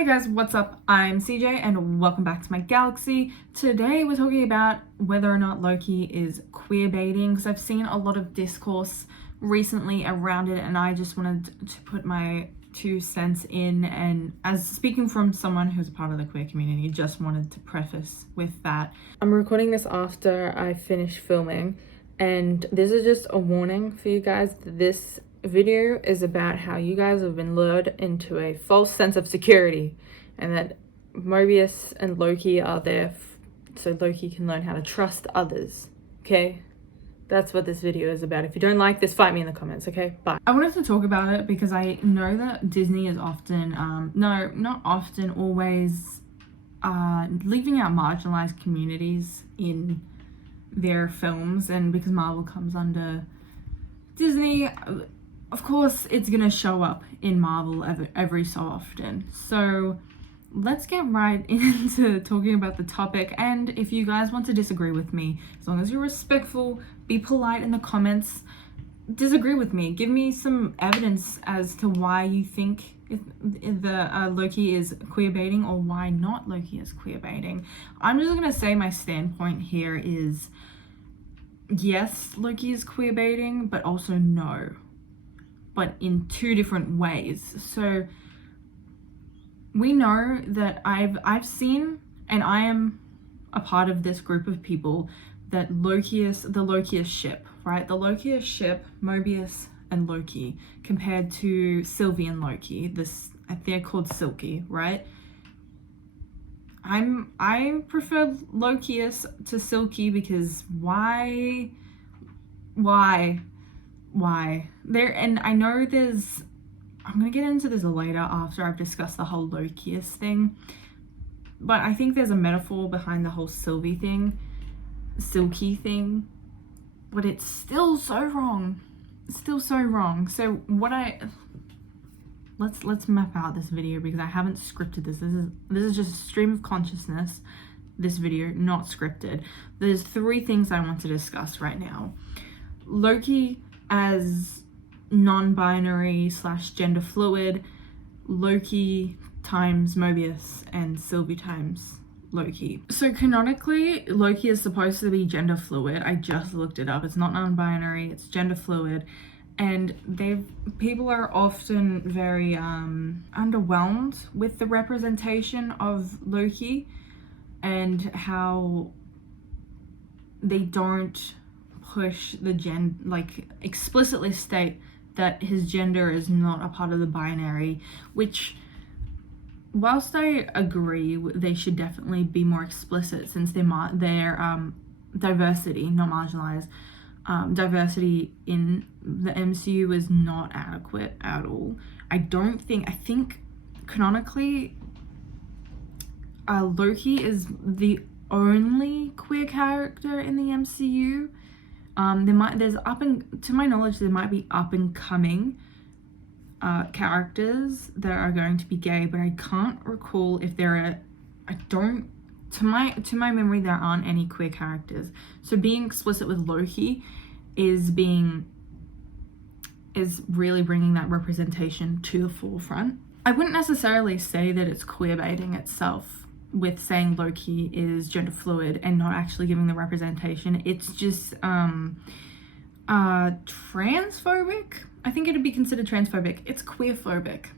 Hey guys, what's up? I'm CJ and welcome back to my galaxy. Today we're talking about whether or not Loki is queerbaiting, because I've seen a lot of discourse recently around it and I just wanted to put my 2 cents in, and as speaking from someone who's a part of the queer community, just wanted to preface with that. I'm recording this after I finished filming, and this is just a warning for you guys that this video is about how you guys have been lured into a false sense of security and that Mobius and Loki are there so Loki can learn how to trust others. Okay, that's what this video is about. If you don't like this, fight me in the comments. Okay, bye. I wanted to talk about it because I know that Disney is often no, not often, always leaving out marginalized communities in their films, and because Marvel comes under Disney, of course it's gonna show up in Marvel every so often. So let's get right into talking about the topic, and if you guys want to disagree with me, as long as you're respectful, be polite in the comments, disagree with me, give me some evidence as to why you think Loki is queerbaiting or why not Loki is queerbaiting. I'm just gonna say my standpoint here is yes, Loki is queerbaiting, but also no, but in two different ways. So we know that I've seen, and I am a part of this group of people, that the Lokius ship, right? The Lokius ship, Mobius and Loki, compared to Sylvie and Loki, they're called Silky, right? I prefer Lokius to Silky because why there, and I know I'm gonna get into this later after I've discussed the whole Lokius thing, but I think there's a metaphor behind the whole Silky thing, but it's still so wrong. So let's map out this video because I haven't scripted this. This is just a stream of consciousness, this video, not scripted. There's 3 things I want to discuss right now. Loki as non-binary / gender fluid, Loki times Mobius, and Sylvie times Loki. So canonically, Loki is supposed to be gender fluid. I just looked it up. It's not non-binary, it's gender fluid. And people are often very underwhelmed with the representation of Loki and how they don't push the explicitly state that his gender is not a part of the binary, which, whilst I agree they should definitely be more explicit since they're diversity, not marginalized. Diversity in the MCU is not adequate at all. I think canonically Loki is the only queer character in the MCU. To my knowledge, there might be up and coming characters that are going to be gay, but I can't recall if to my memory, there aren't any queer characters. So being explicit with Loki is really bringing that representation to the forefront. I wouldn't necessarily say that it's queerbaiting itself with saying Loki is gender fluid and not actually giving the representation. It's just transphobic. I think it'd be considered transphobic. It's queerphobic.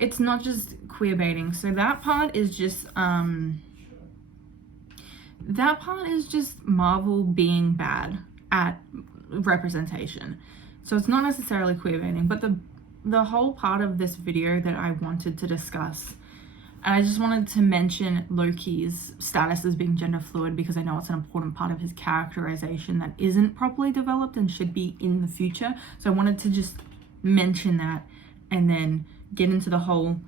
It's not just queerbaiting. So that part is just Marvel being bad at representation. So it's not necessarily queerbaiting, but the whole part of this video that I wanted to discuss, and I just wanted to mention Loki's status as being gender fluid because I know it's an important part of his characterization that isn't properly developed and should be in the future. So I wanted to just mention that and then get into the whole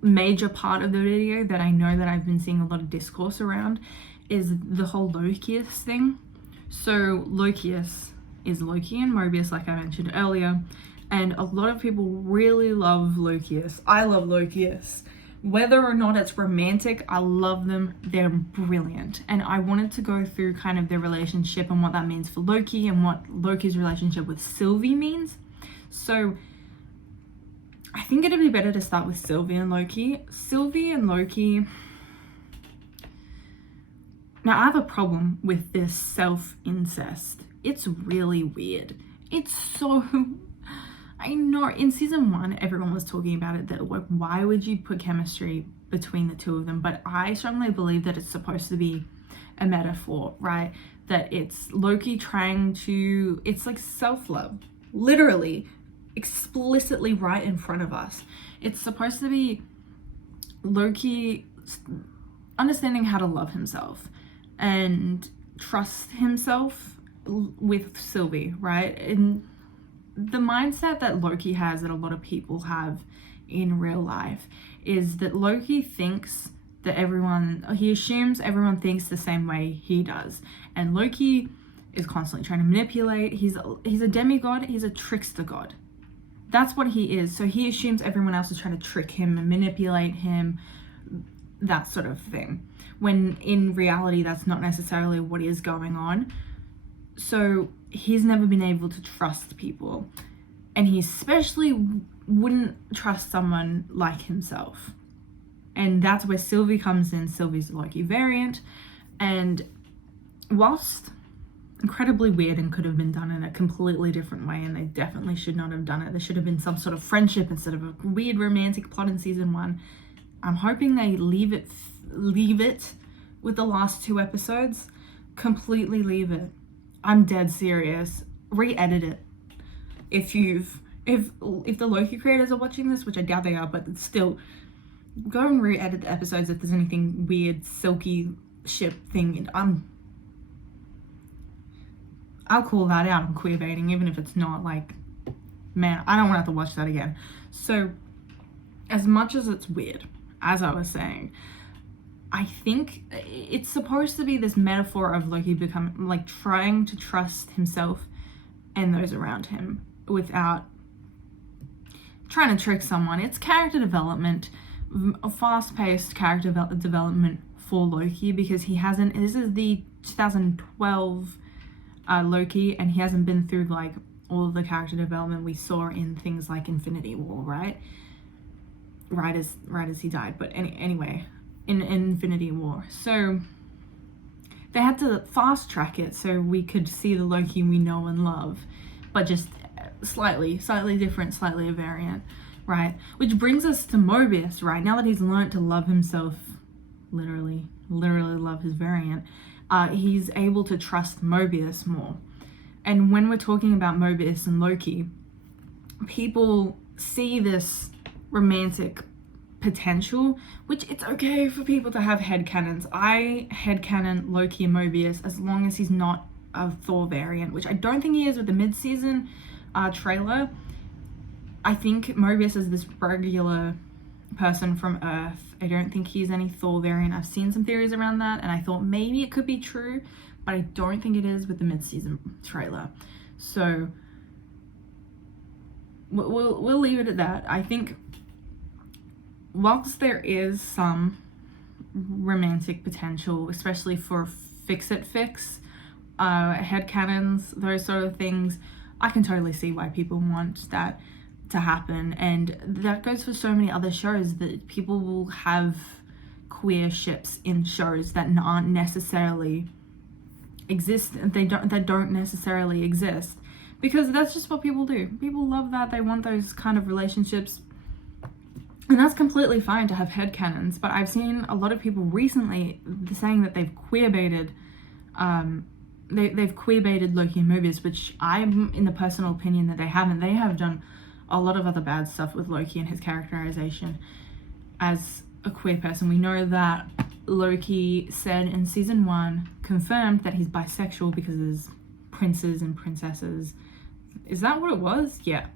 major part of the video that I know that I've been seeing a lot of discourse around, is the whole Lokius thing. So Lokius is Loki and Mobius, like I mentioned earlier, and a lot of people really love Lokius. I love Lokius. Whether or not it's romantic, I love them. They're brilliant. And I wanted to go through kind of their relationship and what that means for Loki and what Loki's relationship with Sylvie means. So I think it'd be better to start with Sylvie and Loki. Sylvie and Loki. Now, I have a problem with this self-incest. It's really weird. It's so... I know in season 1, everyone was talking about it, that like, why would you put chemistry between the two of them? But I strongly believe that it's supposed to be a metaphor, right? That it's Loki trying to... It's like self-love. Literally, explicitly right in front of us. It's supposed to be Loki understanding how to love himself and trust himself with Sylvie, right? And the mindset that Loki has, that a lot of people have in real life, is that Loki thinks that he assumes everyone thinks the same way he does. And Loki is constantly trying to manipulate. He's a demigod, he's a trickster god. That's what he is. So he assumes everyone else is trying to trick him and manipulate him, that sort of thing. When in reality, that's not necessarily what is going on. So he's never been able to trust people. And he especially wouldn't trust someone like himself. And that's where Sylvie comes in. Sylvie's the Loki variant. And whilst incredibly weird and could have been done in a completely different way, and they definitely should not have done it. There should have been some sort of friendship instead of a weird romantic plot in season 1. I'm hoping they leave it with the last 2 episodes. Completely leave it. I'm dead serious. Re-edit it. If the Loki creators are watching this, which I doubt they are, but still, go and re-edit the episodes if there's anything weird, silky ship thing. I'll call that out on queerbaiting, even if it's not. Like, man, I don't want to have to watch that again. So, as much as it's weird, as I was saying, I think it's supposed to be this metaphor of Loki trying to trust himself and those around him without trying to trick someone. It's character development, a fast-paced character development for Loki, because this is the 2012 Loki, and he hasn't been through like all of the character development we saw in things like Infinity War, right as he died. But anyway, in Infinity War, so they had to fast track it so we could see the Loki we know and love, but just slightly different, slightly a variant, right? Which brings us to Mobius, right? Now that he's learned to love himself, literally love his variant, he's able to trust Mobius more. And when we're talking about Mobius and Loki, people see this romantic potential, which it's okay for people to have headcanons. I headcanon Loki and Mobius as long as he's not a Thor variant, which I don't think he is with the mid-season trailer. I think Mobius is this regular person from Earth. I don't think he's any Thor variant. I've seen some theories around that, and I thought maybe it could be true, but I don't think it is with the mid-season trailer. So we'll leave it at that. I think whilst there is some romantic potential, especially for fix-it-fix, headcanons, those sort of things, I can totally see why people want that to happen. And that goes for so many other shows, that people will have queer ships in shows that aren't necessarily that don't necessarily exist, because that's just what people do. People love that. They want those kind of relationships, and that's completely fine to have headcanons. But I've seen a lot of people recently saying that they've queerbaited they've queerbaited Loki and Mobius, which I'm in the personal opinion that they haven't. They have done a lot of other bad stuff with Loki and his characterization as a queer person. We know that Loki said in season 1, confirmed that he's bisexual because there's princes and princesses. Is that what it was? Yeah,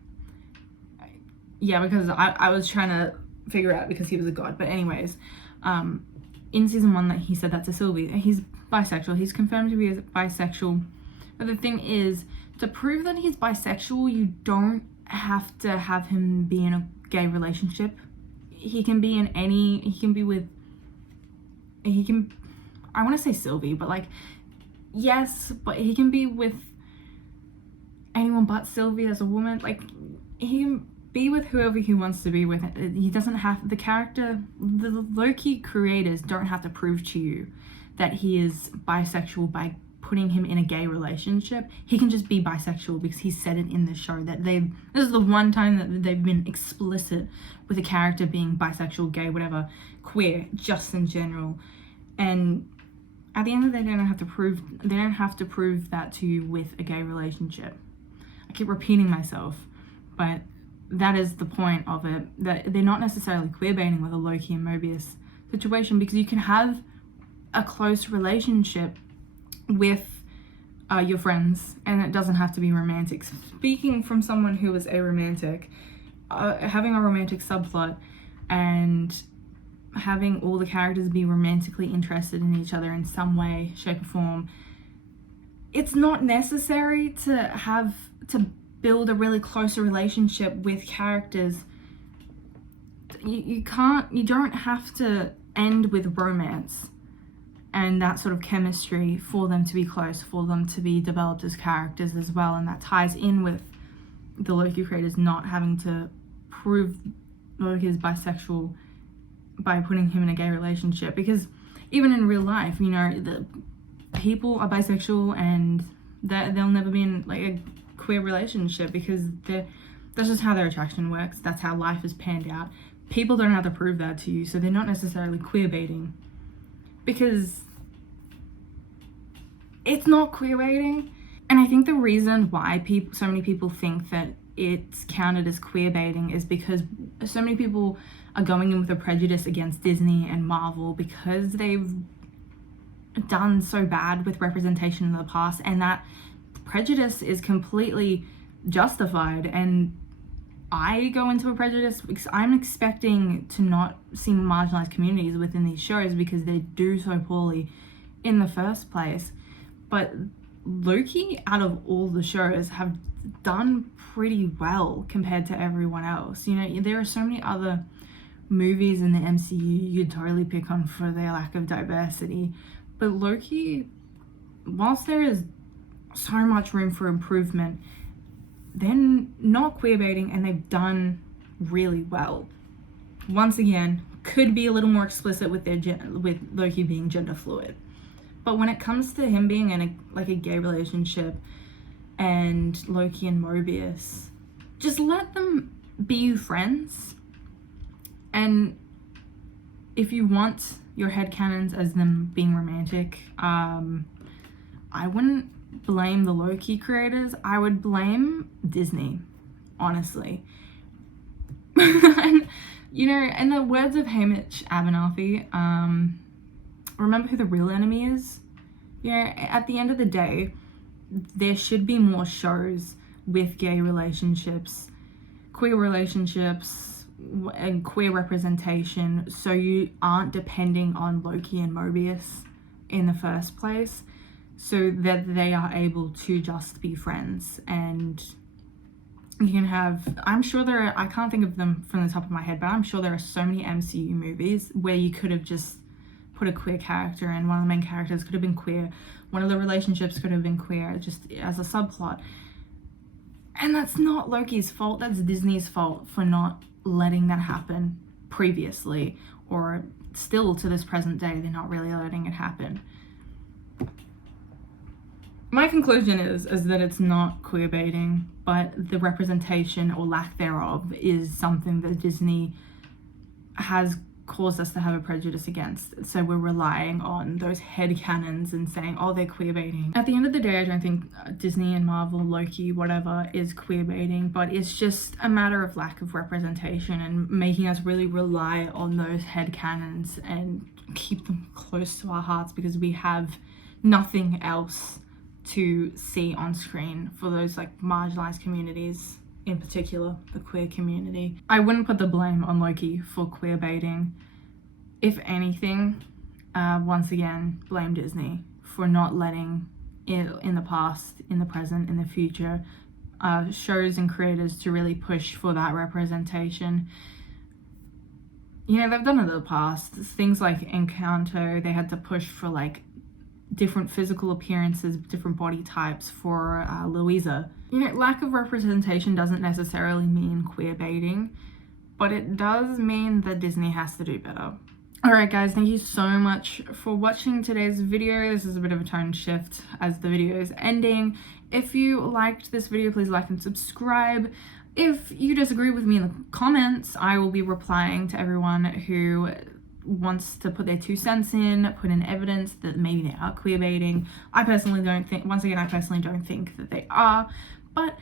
because I was trying to figure out, because he was a god. But anyways, in season 1 that he said that to Sylvie, he's bisexual. He's confirmed to be bisexual. But the thing is, to prove that he's bisexual, you don't have to have him be in a gay relationship. He can be I want to say Sylvie, but like, yes, but he can be with anyone but Sylvie as a woman. Like, be with whoever he wants to be with. He doesn't have, the Loki creators don't have to prove to you that he is bisexual by putting him in a gay relationship. He can just be bisexual because he said it in the show that this is the one time that they've been explicit with a character being bisexual, gay, whatever, queer, just in general. And at the end of the day, they don't have to prove that to you with a gay relationship. I keep repeating myself, but that is the point of it, that they're not necessarily queerbaiting with a Loki and Mobius situation, because you can have a close relationship with your friends and it doesn't have to be romantic. Speaking from someone who was a romantic, having a romantic subplot and having all the characters be romantically interested in each other in some way, shape or form, it's not necessary to build a really close relationship with characters. You don't have to end with romance and that sort of chemistry for them to be close, for them to be developed as characters as well. And that ties in with the Loki creators not having to prove Loki is bisexual by putting him in a gay relationship, because even in real life, you know, the people are bisexual and that they'll never be in like a queer relationship because that's just how their attraction works. That's how life is panned out. People don't have to prove that to you, so they're not necessarily queer baiting, because it's not queer baiting. And I think the reason why so many people think that it's counted as queer baiting is because so many people are going in with a prejudice against Disney and Marvel because they've done so bad with representation in the past, and that prejudice is completely justified. And I go into a prejudice because I'm expecting to not see marginalized communities within these shows because they do so poorly in the first place. But Loki, out of all the shows, have done pretty well compared to everyone else. You know, there are so many other movies in the MCU you could totally pick on for their lack of diversity, but Loki, whilst there is so much room for improvement, they're not queerbaiting and they've done really well. Once again, could be a little more explicit with with Loki being gender fluid, but when it comes to him being in a gay relationship and Loki and Mobius, just let them be friends. And if you want your headcanons as them being romantic, I wouldn't blame the Loki creators. I would blame Disney, honestly. And, you know, in the words of Hamish Abernathy, remember who the real enemy is? You know, at the end of the day, there should be more shows with gay relationships, queer relationships, and queer representation, so you aren't depending on Loki and Mobius in the first place, so that they are able to just be friends. And you can have, I'm sure I can't think of them from the top of my head, but I'm sure there are so many MCU movies where you could have just put a queer character in. One of the main characters could have been queer, one of the relationships could have been queer, just as a subplot. And that's not Loki's fault, that's Disney's fault for not letting that happen previously, or still to this present day, they're not really letting it happen. My conclusion is that it's not queer baiting, but the representation or lack thereof is something that Disney has caused us to have a prejudice against. So we're relying on those headcanons and saying, oh, they're queer baiting. At the end of the day, I don't think Disney and Marvel, Loki, whatever, is queer baiting, but it's just a matter of lack of representation and making us really rely on those headcanons and keep them close to our hearts, because we have nothing else to see on screen for those like marginalized communities, in particular the queer community. I wouldn't put the blame on Loki for queer baiting. If anything, once again, blame Disney for not letting it, in the past, in the present, in the future, shows and creators to really push for that representation. You know, they've done it in the past. Things like Encanto, they had to push for like different physical appearances, different body types for Louisa. You know, lack of representation doesn't necessarily mean queer baiting, but it does mean that Disney has to do better. Alright guys, thank you so much for watching today's video. This is a bit of a tone shift as the video is ending. If you liked this video, please like and subscribe. If you disagree with me in the comments, I will be replying to everyone who wants to put their 2 cents in, put in evidence that maybe they are queer baiting. I personally don't think that they are, but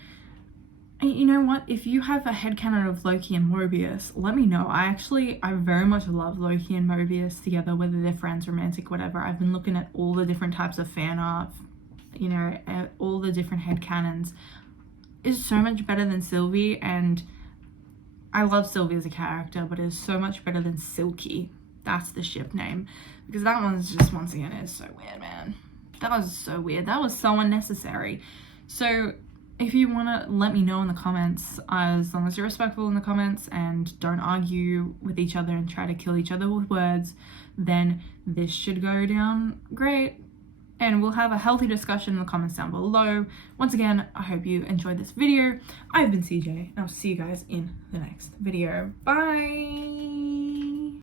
you know what, if you have a headcanon of Loki and Mobius, let me know. I very much love Loki and Mobius together, whether they're friends, romantic, whatever. I've been looking at all the different types of fan art, you know, all the different headcanons. It's so much better than Sylvie, and I love Sylvie as a character, but it's so much better than Silky. That's the ship name, because that one's just, once again, is so weird, man. That was so weird. That was so unnecessary. So if you want to let me know in the comments, as long as you're respectful in the comments and don't argue with each other and try to kill each other with words, then this should go down great. And we'll have a healthy discussion in the comments down below. Once again, I hope you enjoyed this video. I've been CJ, and I'll see you guys in the next video. Bye!